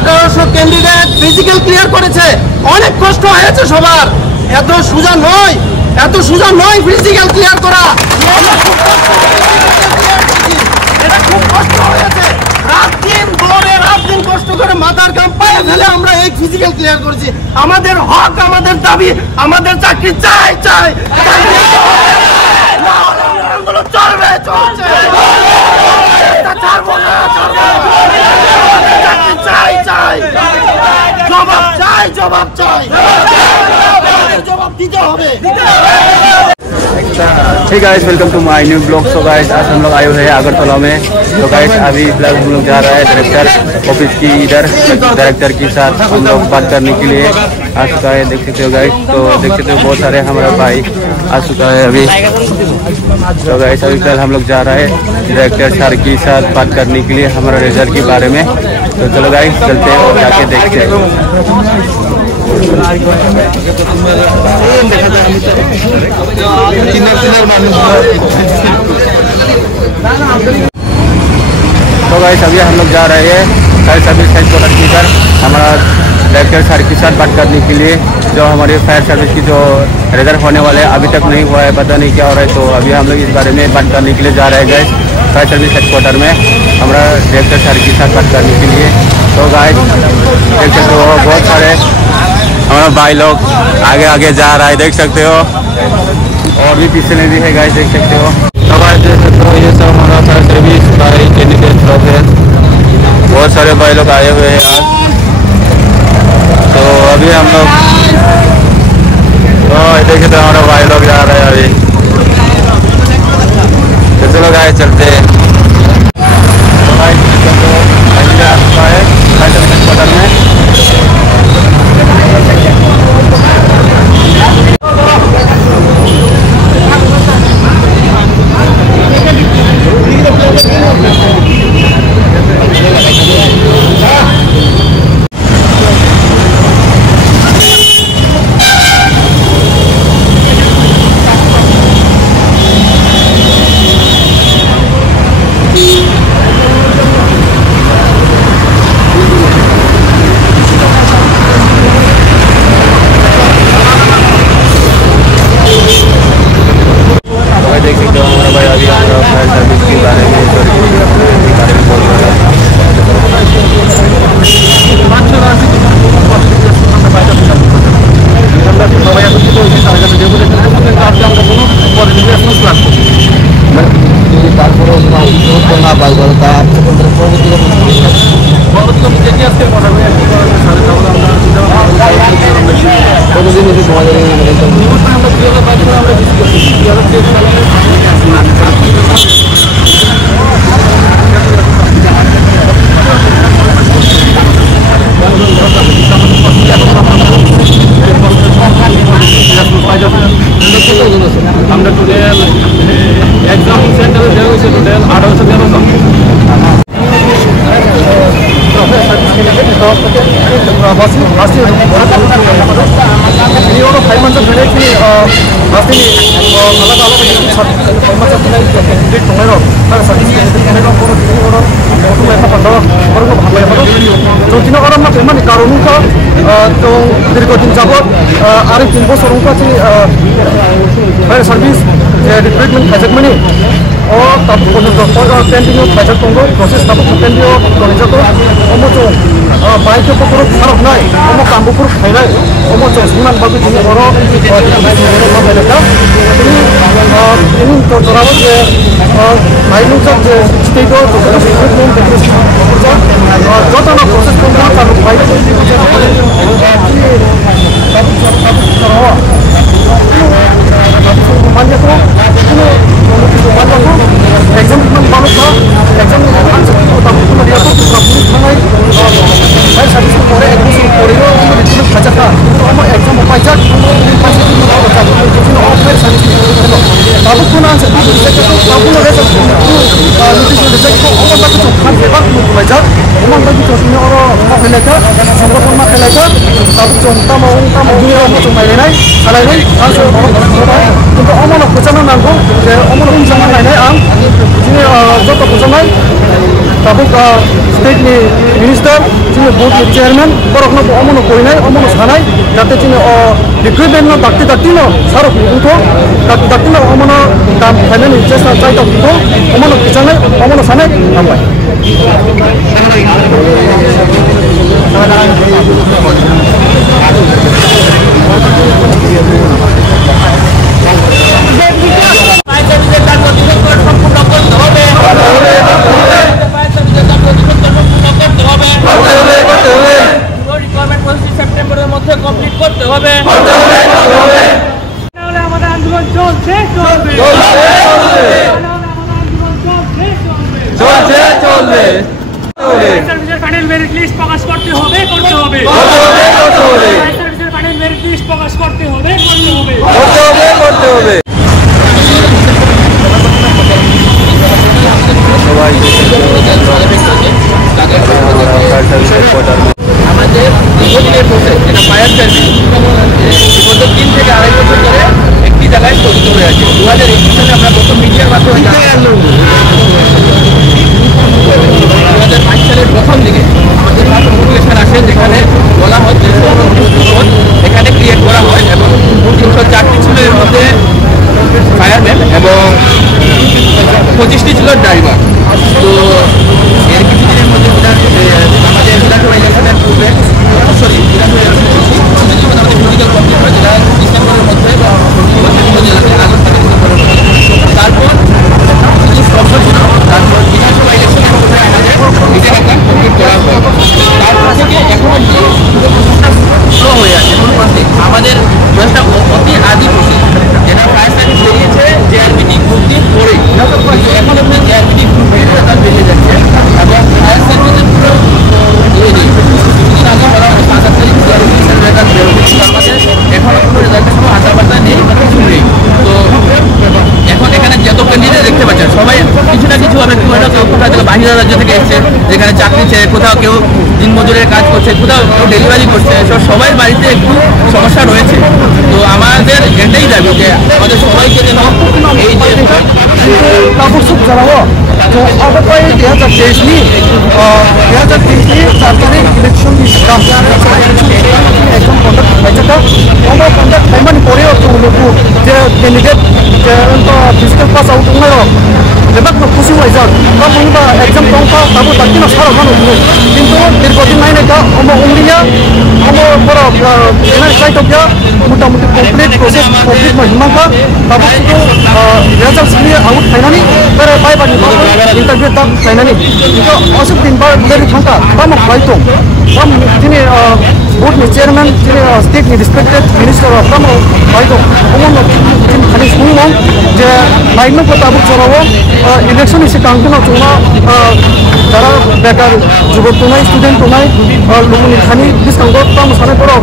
1800 candidate physical clear করেছে। অনেক কষ্ট হয়েছে সবার, এত সোজা নয় ফিজিক্যাল ক্লিয়ার করা। এটা খুব কষ্ট হয়েছে, রাত দিন কষ্ট করে মাথার ঘাম পায়ে ফেলে আমরা এই ফিজিক্যাল ক্লিয়ার করেছি। আমাদের হক, আমাদের দাবি, আমাদের চাকরি চাই। চলছে जवाब दीते হবে। Hey guys, welcome to my new vlog. So guys, आज हम लोग आए हुए हैं अगरतला में। तो guys, अभी फिलहाल हम लोग जा रहे हैं डायरेक्टर ऑफिस की, इधर डायरेक्टर के साथ हम लोग बात करने के लिए आ चुका है। देख सकते हो गाइस, तो देख सकते हो बहुत सारे हमारा भाई आ चुका है अभी। तो गाइस, अभी फिलहाल हम लोग जा रहे हैं डायरेक्टर सर के साथ बात करने के लिए हमारा रिजल्ट के बारे में। तो चलो गाइस, चलते हैं और जाके देखते हैं। तो गाइस, अभी हम लोग जा रहे हैं फायर सर्विस हेडक्वार्टर की तरफ हमारा डायरेक्टर सर के साथ बात करने के लिए। जो हमारे फायर सर्विस की जो रिजल्ट होने वाले अभी तक नहीं हुआ है, पता नहीं क्या हो रहा है। तो अभी हम लोग इस बारे में बात करने के लिए जा रहे हैं गाइस फायर सर्विस हेडक्वार्टर में हमारा डायरेक्टर सर के साथ बात करने के लिए। तो गाइस, देख सकते हो बहुत सारे हमारा भाई लोग आगे जा रहा है, देख सकते हो, और भी पीछे में भी है गाइस, देख सकते हो। तो गाइस, देख सकते हो ये सब हमारा फायर सर्विस भाई कैंडिडेट लोग है, बहुत सारे भाई लोग आए हुए हैं आज। तो अभी हम लोग देख सकते हो हमारा भाई लोग जा रहे हैं अभी। तो चलो गाइस, चलते हैं। तो गाइस, हेडक्वार्टर में আমরা টোটাল এক্সাম সেন্টারে দেওয়া হয়েছে টোটাল 1800 যাবত আর 3 বছর फायर सर्विस रिक्रुटमेंट खाजोबमानि तब पेन्टिंग खाजोबनांगौ प्रसेस तब पेन्टिंग गनायजागौ अमचो बायजोफोर खारबनाय अम कामबुफोर खायनाय अमचो सुनान बाबि दिनै हरो माबायलेखा दिनै तोराबो जे बायनुजों जे स्टेट रिक्रुटमेंट जतन प्रसेस खालामना चालु बायजो एग्जाम एग्जाम जो tabuk state ni minister sini board ni chairman borok no omono koinai omono sanai jate sini recruitment no dakti no sarok uto dakti no omono kam finance chesa chaita uto omono kisanai omono sanai ambai সেপ্টেম্বরের মধ্যে complete করতে হবে। আমাদের আন্দোলন চলছে panel merit list প্রকাশ করতে হবে panel merit list প্রকাশ করতে হবে আমাদের দীর্ঘদিনের প্রসেস যেটা ফায়ার সার্ভিস বিগত 3 থেকে 2.5 বছর ধরে একটি জায়গায় স্থগিত হয়ে আছে। 2021 সালে আমরা প্রথম মিডিয়ার মাধ্যমে 2022 সালের প্রথম দিকে আমাদের কাছে নোটিফিকেশন আসে যেখানে বলা হয় যে এখানে ক্রিয়েট করা হয় এবং 304টি ছিল এর মধ্যে ফায়ারম্যান এবং 25টি ছিল ড্রাইভার। তো এর কিছুদিনের মধ্যে আমাদের বিধানসভা ইলেকশনের পূর্বে ডিসেম্বরের মধ্যে তারপর তারপর বিধানসভা ইলেকশনের মধ্যে আমাদের নিজের একটা কমপ্লিট করা হয়। তারপর থেকে এখন স্লো হয়ে আছে আমাদের একটা অতি আদি প্রসেস যেটা ফায়ার সার্ভিস বেরিয়েছে জেআরপিটি গ্রুপ দিয়ে পরে এখন আপনার জেআরপিটি গ্রুপ রেজাল্ট বেরিয়ে যাচ্ছে এবং ফায়ার সার্ভিসের পুরো কিছুদিন আগে বলা হয় 5 তারিখ জেআরপির রেজাল্ট বেরোবে আমাদের এখন কোনো রেজাল্টের কোনো আশাবার্তা নেই বা কিছু নেই। তো এখন এখানে যত ক্যান্ডিডেট দেখতে পাচ্ছেন সবাই কিছু না কিছু হবে কোথাও বাহিরের রাজ্য থেকে এসছে যেখানে চাকরি ছে কোথাও কেউ দিনমজুরের কাজ করছে কোথাও কেউ ডেলিভারি করছে সবাই বাড়িতে একটু সমস্যা রয়েছে। তো আমাদের এটাই দাবি যে আমাদের সবাইকে যেন এই যে अबकोई 2023 ni 4 तारिख election ni exam conduct bajata omo conduct thaiman poreo to loku je candidate je onto physical pass out ngayo lebak no khushi hoi jak ba mungba exam tongpa tabu takina saro manu kintu dirgodi nai nai ka omo ungriya omo poro enar saitokya motamuti complete process complete ma himaka tabu to results ni out thainani pare bai bani interview tak thainani to asuk din bar dari thangka tamo baitong tam tini board ni chairman tini state ni respected minister of tamo baitong omo tin khani sungmong je laino ko tabu chorabo election ise kangkuna chuna jara bekar যুবক tonai student tonai lungni khani disanggo tamo sane poro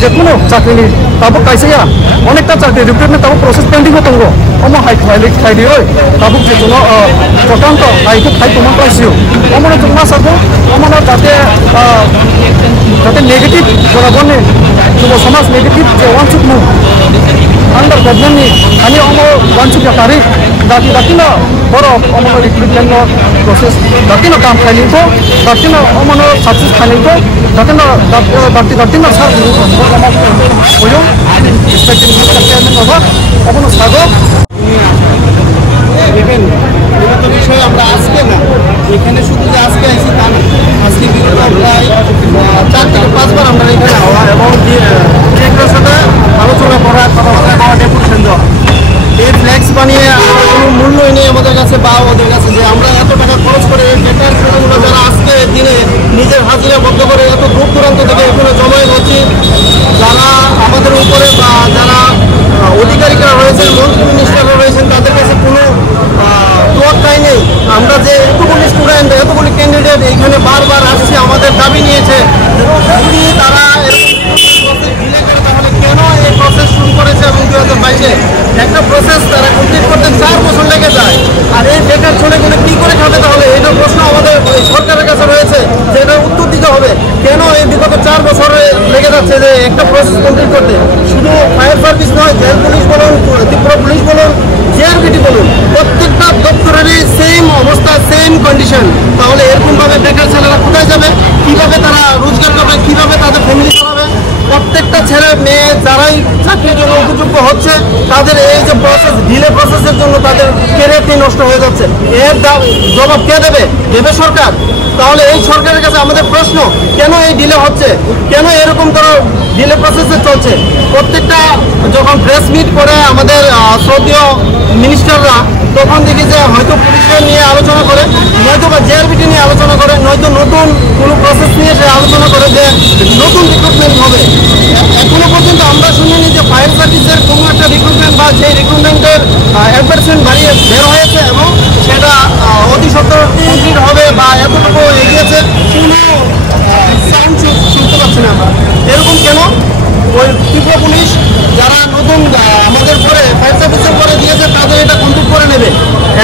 je kono chakri tabu kaisaya onekta chakri recruitment tabu process pending hotongo omo hai khai oi tabu je kono chotanto hai ko khai tomon paisio omo no juma sabo omo no jate negative jorabone jubo samaj negative je one should move under government ni ani omo one should tarik dati no boro omo no recruitment no process dati no kam khai ko dati no omo no success khai ko dati no sar oyo respected minister chairman over omo no sago বিগত বিষয়ে আমরা আজকে না এখানে শুধু যে আজকে আইছি তা না আজকে বিগত প্রায় 4 থেকে 5 বার আমরা এখানে হওয়া এবং ডিরেক্টরের সাথে আলোচনা করা কথাবার্তা করা ডেপুটেশন দেওয়া এই ফ্ল্যাক্স বানিয়ে কোনো মূল্যই নেই আমাদের কাছে বা ওদের কাছে যে আমরা এত টাকা খরচ করে এই বেকার ছেলেগুলো যারা আজকে দিনে নিজের হাজিরা বন্ধ করে এত দূর দূরান্ত থেকে এখানে জমায়েত হচ্ছে যারা আমাদের উপরে বা যারা অধিকারিকরা রয়েছেন মন্ত্রী মিনিস্টাররা রয়েছেন তাদের কাছে কোনো তোয়াক্কাই নেই। আমরা যে এতগুলি স্টুডেন্ট এতগুলি ক্যান্ডিডেট এইখানে বারবার আসছে আমাদের দাবি নিয়েছে যদি তারা ডিলে করে তাহলে কেন এই প্রসেস শুরু করেছে এবং 2022-এ একটা প্রসেস তারা কমপ্লিট করতে 4 বছর লেগে যায় আর এই বেকার ছেলেগুলো কী করে খাবে তাহলে এইটা প্রশ্ন আমাদের সরকারের কাছে রয়েছে যে এটা উত্তর দিতে হবে কেন এই বিগত 4 বছরে লেগে যাচ্ছে যে একটা প্রসেস কমপ্লিট করতে। শুধু ফায়ার সার্ভিস নয় জেল পুলিশ বলুন ত্রিপুরা পুলিশ বলুন জেআরবিটি বলুন, প্রত্যেকটা দপ্তরেরই সেম অবস্থা, সেম কন্ডিশন। তাহলে এরকমভাবে বেকার ছেলেরা কোথায় যাবে, কিভাবে তারা রোজগার করবে, কিভাবে তাদের ফ্যামিলি চালাবে? প্রত্যেকটা ছেলে মেয়ে যারাই চাকরির জন্য উপযুক্ত হচ্ছে, তাদের এই যে প্রসেস, ডিলে প্রসেসের জন্য তাদের ক্যারিয়ারটি নষ্ট হয়ে যাচ্ছে। এর জবাব কে দেবে? দেবে সরকার। তাহলে এই সরকারের কাছে আমাদের প্রশ্ন, কেন এই ডিলে হচ্ছে, কেন এরকম ধরো ডিলে প্রসেসে চলছে? প্রত্যেকটা যখন প্রেস মিট করে আমাদের শ্রদ্ধেয় মিনিস্টাররা, তখন দেখি যে হয়তো পুলিশের নিয়ে আলোচনা করে, নয়তো বা জেআরবিটি নিয়ে আলোচনা করে, নয়তো নতুন কোনো প্রসেস নিয়ে সে আলোচনা করে যে নতুন রিক্রুটমেন্ট হবে। এখনো পর্যন্ত আমরা শুনিনি যে ফায়ার সার্ভিসের কোনো একটা রিক্রুটমেন্ট বা সেই রিক্রুটমেন্টের অ্যাডভার্টাইজমেন্ট বাড়িয়ে বের হয়েছে এবং সেটা অতি সত্তর কমপ্লিট হবে বা এতটুকু এগিয়েছে, কোনো সাউন্ড শুনতে পাচ্ছি না আমরা। এরকম কেন? ওই ত্রিপুরা পুলিশ যারা নতুন আমাদের পরে ফায়ার সার্ভিসের পরে দিয়েছে, তাদের এটা কমপ্লিট করে নেবে।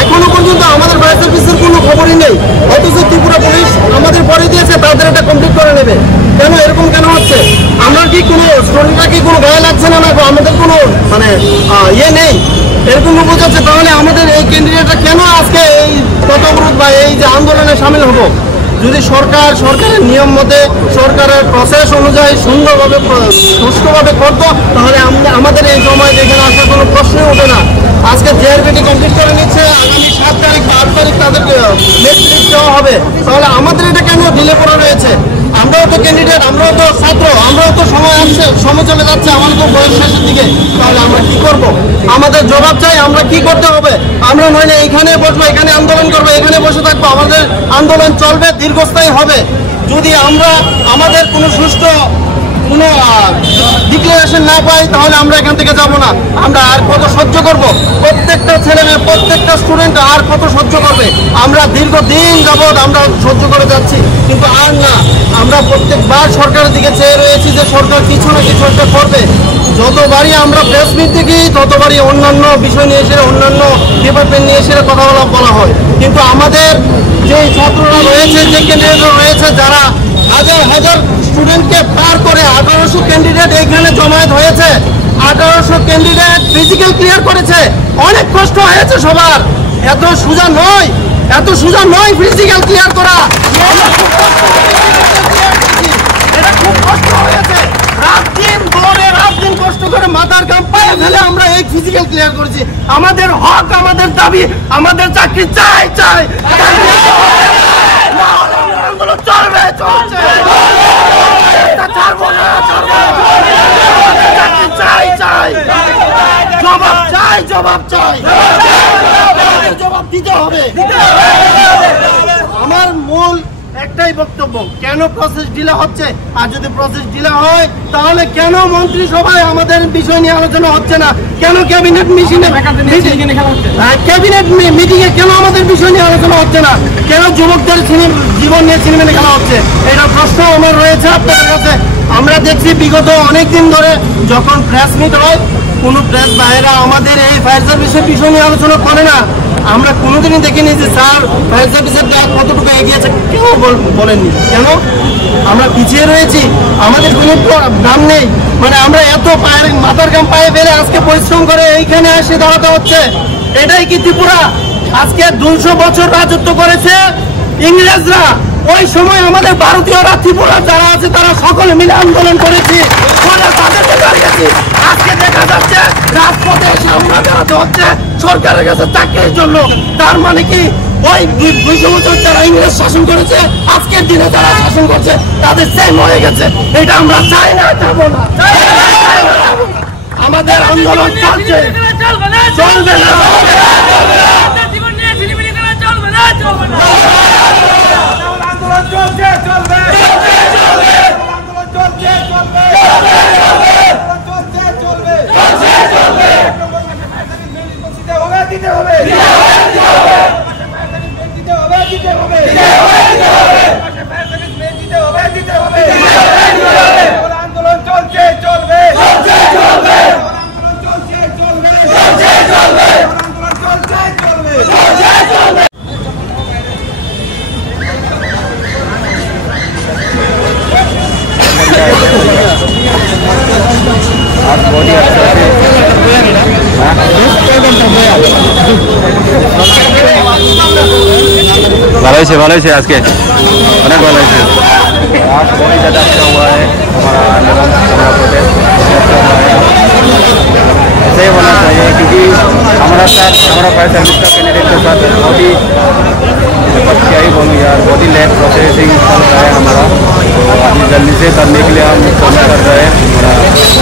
এখনো পর্যন্ত আমাদের ফায়ার সার্ভিসের কোনো খবরই নেই, অথচ ত্রিপুরা পুলিশ আমাদের পরে দিয়েছে, তাদের এটা কমপ্লিট করে নেবে। কেন এরকম কেন হচ্ছে? আমরা কি কোনো স্টোরিটা কি কোনো গায়ে লাগছে না, না আমাদের কোনো মানে ইয়ে নেই, এরকম বোঝাচ্ছে? তাহলে আমাদের এই ক্যান্ডিডেটরা কেন আজকে এই তথাগ্রত বা এই যে আন্দোলনে সামিল হবো? যদি সরকারের নিয়ম মতে, সরকারের প্রসেস অনুযায়ী সুন্দরভাবে সুষ্ঠুভাবে করতো, তাহলে আমাদের এই সময় এখানে আসার কোনো প্রশ্নই ওঠে না। আজকে জেআরবিটি কমপ্লিট করে নিচ্ছে, আগামী 7 তারিখ বা 8 তারিখ তাদেরকে নেতৃত্ব দেওয়া হবে। তাহলে আমাদের এটা কেন ডিলে করা রয়েছে? আমরাও তো ক্যান্ডিডেট, আমরাও তো ছাত্র, আমরাও তো সময় আসছে, সময় চলে যাচ্ছে, আমাদের তো বয়স শেষের দিকে। তাহলে আমরা কি করব? আমাদের জবাব চাই, আমরা কি করতে হবে? আমরা নইলে এখানে বসবো, এখানে আন্দোলন করবো, এখানে বসে থাকবো, আমাদের আন্দোলন চলবে, দীর্ঘস্থায়ী হবে। যদি আমরা আমাদের কোনো সুষ্ঠু কোনো ডিক্লারেশন না পাই, তাহলে আমরা এখান থেকে যাব না। আমরা আর কত সহ্য করব? প্রত্যেকটা ছেলে মেয়ে, প্রত্যেকটা স্টুডেন্ট আর কত সহ্য করবে? আমরা দীর্ঘদিন যাবৎ আমরা সহ্য করে যাচ্ছি, কিন্তু আর না। আমরা প্রত্যেকবার সরকারের দিকে চেয়ে রয়েছি যে সরকার কিছু না কিছু একটা করবে। যতবারই আমরা প্রেস মিট দেখি, ততবারই অন্যান্য বিষয় নিয়ে এসে, অন্যান্য ডিপার্টমেন্ট নিয়ে এসে কথা বলা হয়। কিন্তু আমাদের যে ছাত্ররা রয়েছে, যে ক্যান্ডিডেটরা রয়েছে, যারা হাজার হাজার স্টুডেন্টকে পার করে 1800 ক্যান্ডিডেট এখানে জমায়েত হয়েছে, 1800 ক্যান্ডিডেট ফিজিক্যাল ক্লিয়ার করেছে। অনেক কষ্ট হয়েছে সবার, এত সোজা নয়, এত সোজা নয় ফিজিক্যাল ক্লিয়ার করা। এটা খুব কষ্ট হয়েছে, রাত দিন কষ্ট করে মাথার ঘাম পায়ে ফেলে আমরা এই ফিজিক্যাল ক্লিয়ার করেছি। আমাদের হক, আমাদের দাবি, আমাদের চাকরি চাই চাই চলবে, চলছে, ছাড়বো না, চাই চাই, জবাব চাই, জবাব চাই, জবাব দিতে হবে। আমার মূল একটাই বক্তব্য, কেন প্রসেস ডিলে হচ্ছে? আর যদি প্রসেস ডিলে হয়, তাহলে কেন মন্ত্রিসভায় আমাদের বিষয় নিয়ে আলোচনা হচ্ছে না? কেন ক্যাবিনেট মিটিং এ কেন আমাদের বিষয় নিয়ে আলোচনা হচ্ছে না? কেন যুবকদের জীবন নিয়ে সিনেমা খেলা হচ্ছে? এটা প্রশ্ন আমার রয়েছে আপনাদের কাছে। আমরা দেখছি বিগত অনেকদিন ধরে যখন প্রেস মিট হয়, কোনো প্রেস ভাইয়েরা আমাদের এই ফায়ার সার্ভিসের বিষয় নিয়ে আলোচনা করে না। আমরা কোনোদিনই দেখিনি যে স্যার ফায়ার সার্ভিসের কতটুকু এগিয়েছে, কেউ বলেননি। কেন আমরা পিছিয়ে রয়েছি? আমাদের কোনো দাম নেই। মানে আমরা এত মাথার ঘাম পায়ে ফেলে আজকে পরিশ্রম করে এইখানে এসে দাঁড়াতে হচ্ছে। এটাই কি ত্রিপুরা? আজকে 200 বছর রাজত্ব করেছে ইংরেজরা, ওই সময় আমাদের ভারতীয়রা, ত্রিপুরা যারা আছে, তারা সকলে মিলে আন্দোলন করেছি, তাদেরকে দাঁড়িয়েছি। আজকে দেখা যাচ্ছে রাজপথে এসে আমরা দাঁড়াতে হচ্ছে সরকারের কাছে চাকরির জন্য। তার মানে কি ওই 200 বছর যারা ইংরেজ শাসন করেছে, আজকের দিনে যারা শাসন করছে, তাদের সেম হয়ে গেছে। এটা আমরা চাই না, চাবো না। আমাদের আন্দোলন চলছে, চলবে না। बहुत ही अच्छा से ভালো হয়েছে আজকে অনেক ভালো হয়েছে आज बहुत ही ज़्यादा अच्छा हुआ है हमारा आंदोलन हमारा प्रोटेस्ट अच्छा हुआ है ऐसे ही होना चाहिए क्योंकि हमारा साथ हमारा फायर सर्विस का कैंडिडेट के साथ बहुत ही क्या ही बोलूँ यार बहुत ही लेट प्रोसेसिंग चल रहा है हमारा तो अभी जल्दी से करने के लिए हम कोशिश कर रहे हैं